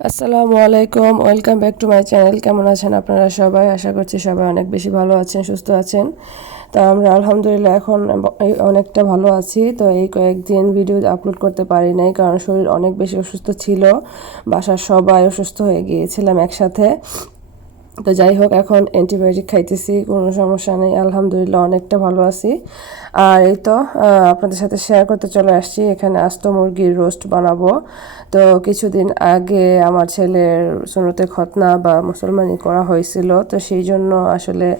আসসালামু আলাইকুম, welcome back to my channel. কেমন আছেন আপনারা সবাই? আশা করছি সবাই অনেক বেশি ভালো আছেন, সুস্থ আছেন। তো আমরা আলহামদুলিল্লাহ এখন অনেকটা ভালো আছি। তো এই কয়েকদিন ভিডিও আপলোড করতে পারি নাই কারণ শরীর অনেক বেশি অসুস্থ ছিল। বাসার সবাই অসুস্থ হয়ে গিয়েছিলাম একসাথে। তো যাই হোক, এখন অ্যান্টিবায়োটিক খাইতেছি, কোনো সমস্যা নেই, আলহামদুলিল্লাহ অনেকটা ভালো আছি। আর এই তো আপনাদের সাথে শেয়ার করতে চলে আসছি, এখানে আস্ত মুরগির রোস্ট বানাবো। তো কিছুদিন আগে আমার ছেলের সুনতে খতনা বা মুসলমানি করা হয়েছিল, তো সেই জন্য আসলে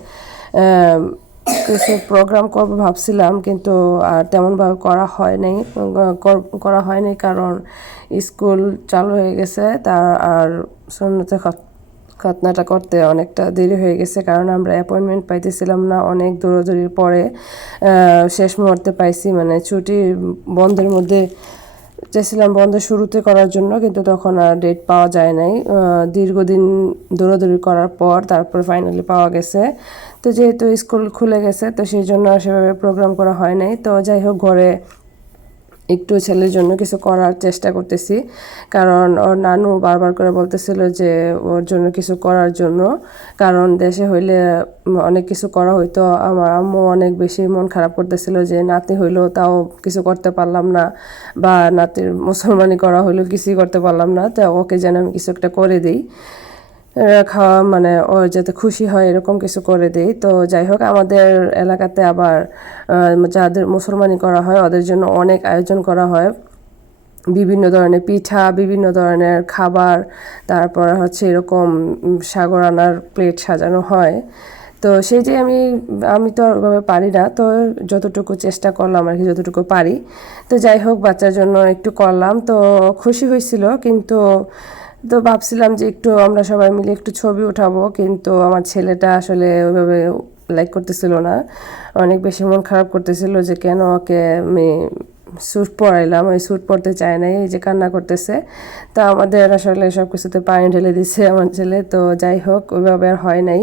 কিছু প্রোগ্রাম করব ভাবছিলাম, কিন্তু আর তেমনভাবে করা হয় নাই কর- হয়নি, কারণ স্কুল চালু হয়ে গেছে, তার আর সুন্নতে খতনাটা করতে অনেকটা দেরি হয়ে গেছে, কারণ আমরা অ্যাপয়েন্টমেন্ট পাইতেছিলাম না, অনেক দৌড়াদৌড়ির পরে শেষ মুহূর্তে পাইছি মানে ছুটি বন্ধের মধ্যে চেয়েছিলাম বন্ধ শুরুতে করার জন্য, কিন্তু তখন আর ডেট পাওয়া যায় নাই। দীর্ঘদিন দৌড়াদৌড়ি করার পর তারপর ফাইনালি পাওয়া গেছে। তো যেহেতু স্কুল খুলে গেছে, তো সেই জন্য সেভাবে প্রোগ্রাম করা হয় নাই। তো যাই হোক, ঘরে একটু ছেলের জন্য কিছু করার চেষ্টা করতেছি। কারণ ওর নানু বারবার করে বলতেছিল যে ওর জন্য কিছু করার জন্য। কারণ দেশে হইলে অনেক কিছু করা হইতো। আমার আম্মু অনেক বেশি মন খারাপ করতেছিল যে নাতি হইল তাও কিছু করতে পারলাম না। বা নাতির মুসলমানি করা হইল কিছুই করতে পারলাম না। তো ওকে যেন আমি কিছু একটা করে দিই। খাওয়া মানে ও যাতে খুশি হয় এরকম কিছু করে দেই। তো যাই হোক, আমাদের এলাকাতে আবার যাদের মুসলমানি করা হয়, ওদের জন্য অনেক আয়োজন করা হয়। বিভিন্ন ধরনের পিঠা, বিভিন্ন ধরনের খাবার, তারপর হচ্ছে এরকম সাগর আনার প্লেট সাজানো হয়। তো সেই যে আমি আমি তো আর ওইভাবে পারি না, তো যতটুকু চেষ্টা করলাম আর কি, যতটুকু পারি। তো যাই হোক, বাচ্চার জন্য একটু করলাম। তো খুশি হয়েছিল, কিন্তু তো ভাবছিলাম যে একটু আমরা সবাই মিলে একটু ছবি উঠাবো, কিন্তু আমার ছেলেটা আসলে ওইভাবে লাইক করতেছিল না। অনেক বেশি মন খারাপ করতেছিল যে কেন ওকে আমি স্যুট পরাইলাম ওই স্যুট পরতে চায় নাই, এই যে কান্না করতেছে। তা আমাদের আসলে সব কিছুতে পানি ঢেলে দিছে আমার ছেলে, তো যাই হোক, ওইভাবে আর হয় নাই।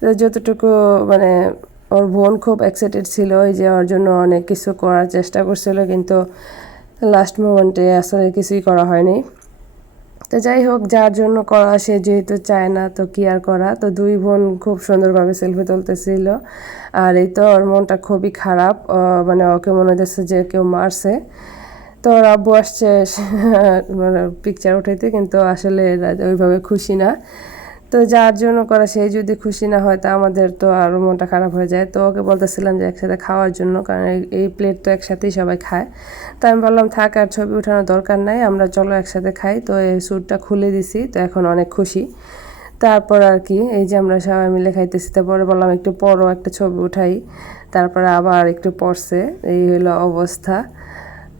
তো যতটুকু মানে ওর বোন খুব এক্সাইটেড ছিল, এই যে ওর জন্য অনেক কিছু করার চেষ্টা করছিল, কিন্তু লাস্ট মোমেন্টে আসলে কিছুই করা হয়নি। তো যাই হোক, যার জন্য করা, সে যেহেতু চায় না, তো কি আর করা? তো দুই বোন খুব সুন্দরভাবে সেলফি তুলতেছিল। আর এই তো ওর মনটা খুবই খারাপ মানে ওকে মনে হচ্ছে যে কেউ মারছে। তো ওর আব্বু আসছে মানে পিকচার উঠাইতে, কিন্তু আসলে ওইভাবে খুশি না। তো যার জন্য করা সেই যদি খুশি না হয়, তা আমাদের তো আরও মনটা খারাপ হয়ে যায়। তো ওকে বলতেছিলাম যে একসাথে খাওয়ার জন্য, কারণ এই- এই প্লেট তো একসাথেই সবাই খায়। তো আমি বললাম, থাক, আর ছবি ওঠানোর দরকার নাই, আমরা চলো একসাথে খাই। তো এই স্যুটটা খুলে দিছি, তো এখন অনেক খুশি। তারপর আর কি, এই যে আমরা সবাই মিলে খাইতেছি তারপরে বললাম, একটু পরও একটা ছবি উঠাই। তারপরে আবার একটু পরছে, এই হলো অবস্থা।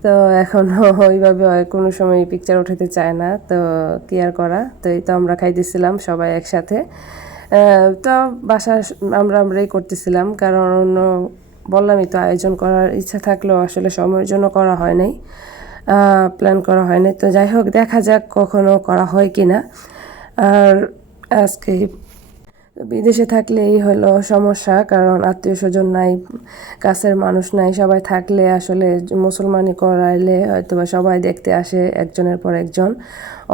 তো এখন ওইভাবে কোনো সময় পিকচার উঠাতে চায় না, তো কি আর করা? তো এই তো আমরা খাইতেছিলাম সবাই একসাথে। তো বাসা আমরা আমরাই করতেছিলাম, কারণ অন্য বললামই তো আয়োজন করার ইচ্ছা থাকলেও আসলে সময়ের জন্য করা হয় নাই প্ল্যান করা হয় নাই। তো যাই হোক, দেখা যাক কখনো করা হয় কি না আর আজকে বিদেশে থাকলে এই হলো সমস্যা, কারণ আত্মীয় স্বজন নাই, কাছের মানুষ নাই, সবাই থাকলে আসলে মুসলমানি করাইলে হয়তো বা সবাই দেখতে আসে একজনের পর একজন।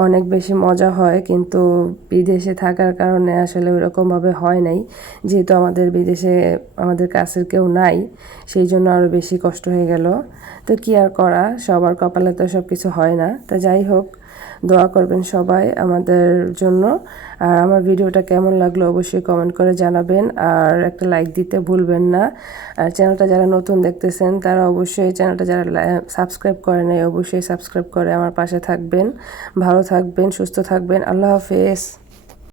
অনেক বেশি মজা হয়, কিন্তু বিদেশে থাকার কারণে আসলে ওইরকমভাবে হয় নাই। যেহেতু আমাদের বিদেশে আমাদের কাছের কেউ নাই, সেই জন্য আরও বেশি কষ্ট হয়ে গেল। তো কি আর করা, সবার কপালে তো সব কিছু হয় না। তো যাই হোক দোয়া করবেন সবাই আমাদের জন্য। আর আমার ভিডিওটা কেমন লাগল অবশ্যই কমেন্ট করে জানাবেন। আর একটা লাইক দিতে ভুলবেন না। আর চ্যানেলটা যারা নতুন দেখতেছেন, তারা অবশ্যই চ্যানেলটা যারা সাবস্ক্রাইব করে নেয় অবশ্যই সাবস্ক্রাইব করে আমার পাশে থাকবেন। ভালো থাকবেন, সুস্থ থাকবেন। আল্লাহ হাফেজ।